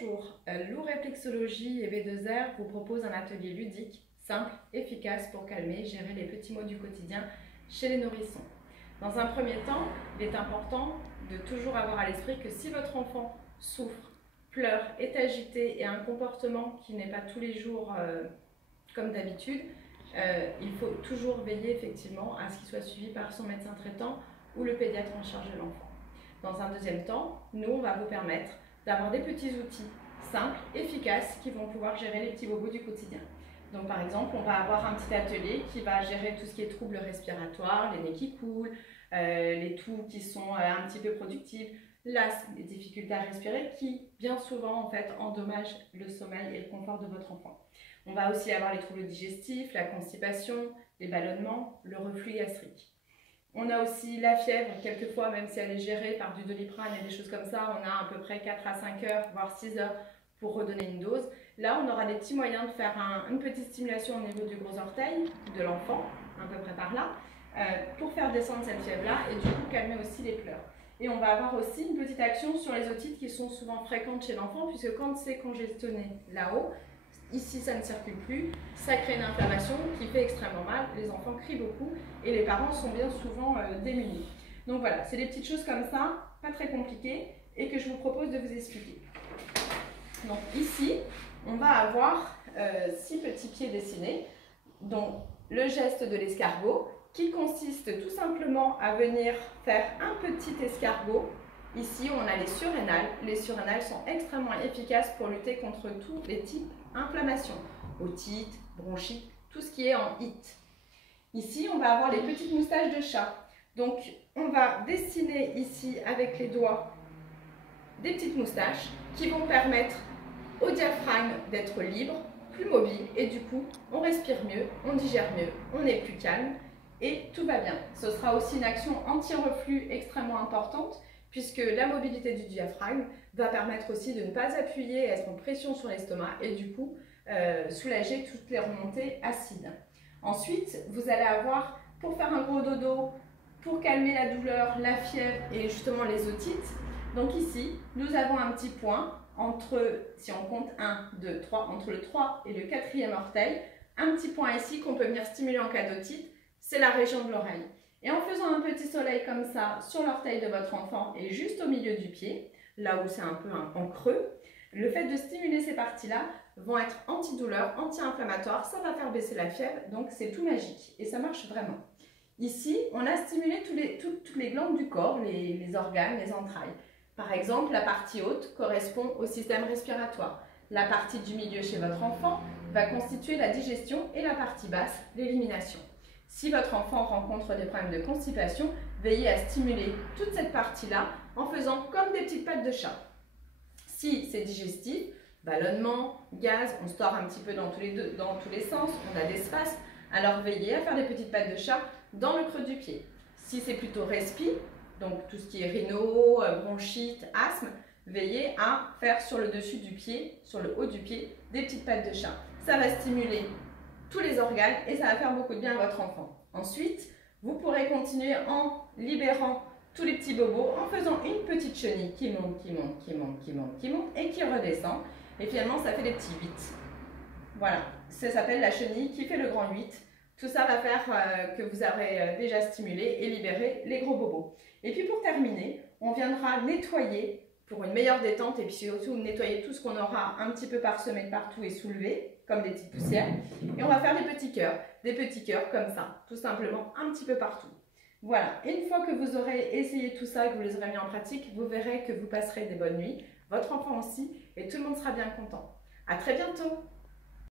Bonjour, Lou Réflexologie et V2R vous propose un atelier ludique, simple, efficace pour calmer et gérer les petits maux du quotidien chez les nourrissons. Dans un premier temps, il est important de toujours avoir à l'esprit que si votre enfant souffre, pleure, est agité et a un comportement qui n'est pas tous les jours comme d'habitude, il faut toujours veiller effectivement à ce qu'il soit suivi par son médecin traitant ou le pédiatre en charge de l'enfant. Dans un deuxième temps, nous, on va vous permettre d'avoir des petits outils simples, efficaces, qui vont pouvoir gérer les petits bobos du quotidien. Donc par exemple, on va avoir un petit atelier qui va gérer tout ce qui est troubles respiratoires, les nez qui coulent, les toux qui sont un petit peu productifs, l'asthme, les difficultés à respirer qui, bien souvent, en fait, endommagent le sommeil et le confort de votre enfant. On va aussi avoir les troubles digestifs, la constipation, les ballonnements, le reflux gastrique. On a aussi la fièvre, quelquefois, même si elle est gérée par du Doliprane et des choses comme ça, on a à peu près 4 à 5 heures, voire 6 heures pour redonner une dose. Là, on aura des petits moyens de faire une petite stimulation au niveau du gros orteil de l'enfant, à peu près par là, pour faire descendre cette fièvre-là et du coup calmer aussi les pleurs. Et on va avoir aussi une petite action sur les otites qui sont souvent fréquentes chez l'enfant, puisque quand c'est congestionné là-haut, ici ça ne circule plus, ça crée une inflammation qui fait extrêmement mal, les enfants crient beaucoup et les parents sont bien souvent démunis. Donc voilà, c'est des petites choses comme ça, pas très compliquées et que je vous propose de vous expliquer. Donc ici, on va avoir 6 petits pieds dessinés, dont le geste de l'escargot qui consiste tout simplement à venir faire un petit escargot. Ici, on a les surrénales. Les surrénales sont extrêmement efficaces pour lutter contre tous les types d'inflammation, otite, bronchite, tout ce qui est en it. Ici, on va avoir les petites moustaches de chat. Donc, on va dessiner ici avec les doigts des petites moustaches qui vont permettre au diaphragme d'être libre, plus mobile et du coup, on respire mieux, on digère mieux, on est plus calme et tout va bien. Ce sera aussi une action anti-reflux extrêmement importante puisque la mobilité du diaphragme va permettre aussi de ne pas appuyer et être en pression sur l'estomac et du coup soulager toutes les remontées acides. Ensuite, vous allez avoir, pour faire un gros dodo, pour calmer la douleur, la fièvre et justement les otites, donc ici, nous avons un petit point entre, si on compte 1, 2, 3, entre le 3 et le 4e orteil, un petit point ici qu'on peut venir stimuler en cas d'otite, c'est la région de l'oreille. Et en faisant un petit soleil comme ça sur l'orteil de votre enfant et juste au milieu du pied, là où c'est un peu en creux, le fait de stimuler ces parties-là vont être antidouleurs, anti-inflammatoires, ça va faire baisser la fièvre, donc c'est tout magique et ça marche vraiment. Ici, on a stimulé toutes les glandes du corps, les organes, les entrailles. Par exemple, la partie haute correspond au système respiratoire. La partie du milieu chez votre enfant va constituer la digestion et la partie basse, l'élimination. Si votre enfant rencontre des problèmes de constipation, veillez à stimuler toute cette partie-là en faisant comme des petites pattes de chat. Si c'est digestif, ballonnement, gaz, on store un petit peu dans tous les sens, on a des spasmes, alors veillez à faire des petites pattes de chat dans le creux du pied. Si c'est plutôt respi, donc tout ce qui est rhino, bronchite, asthme, veillez à faire sur le dessus du pied, sur le haut du pied, des petites pattes de chat. Ça va stimuler tous les organes et ça va faire beaucoup de bien à votre enfant. Ensuite, vous pourrez continuer en libérant tous les petits bobos en faisant une petite chenille qui monte, qui monte, qui monte, qui monte, qui monte et qui redescend. Et finalement, ça fait des petits 8. Voilà, ça s'appelle la chenille qui fait le grand 8. Tout ça va faire que vous aurez déjà stimulé et libéré les gros bobos. Et puis pour terminer, on viendra nettoyer pour une meilleure détente et puis surtout nettoyer tout ce qu'on aura un petit peu parsemé partout et soulevé, comme des petites poussières. Et on va faire des petits cœurs comme ça, tout simplement un petit peu partout. Voilà, une fois que vous aurez essayé tout ça et que vous les aurez mis en pratique, vous verrez que vous passerez des bonnes nuits, votre enfant aussi, et tout le monde sera bien content. À très bientôt!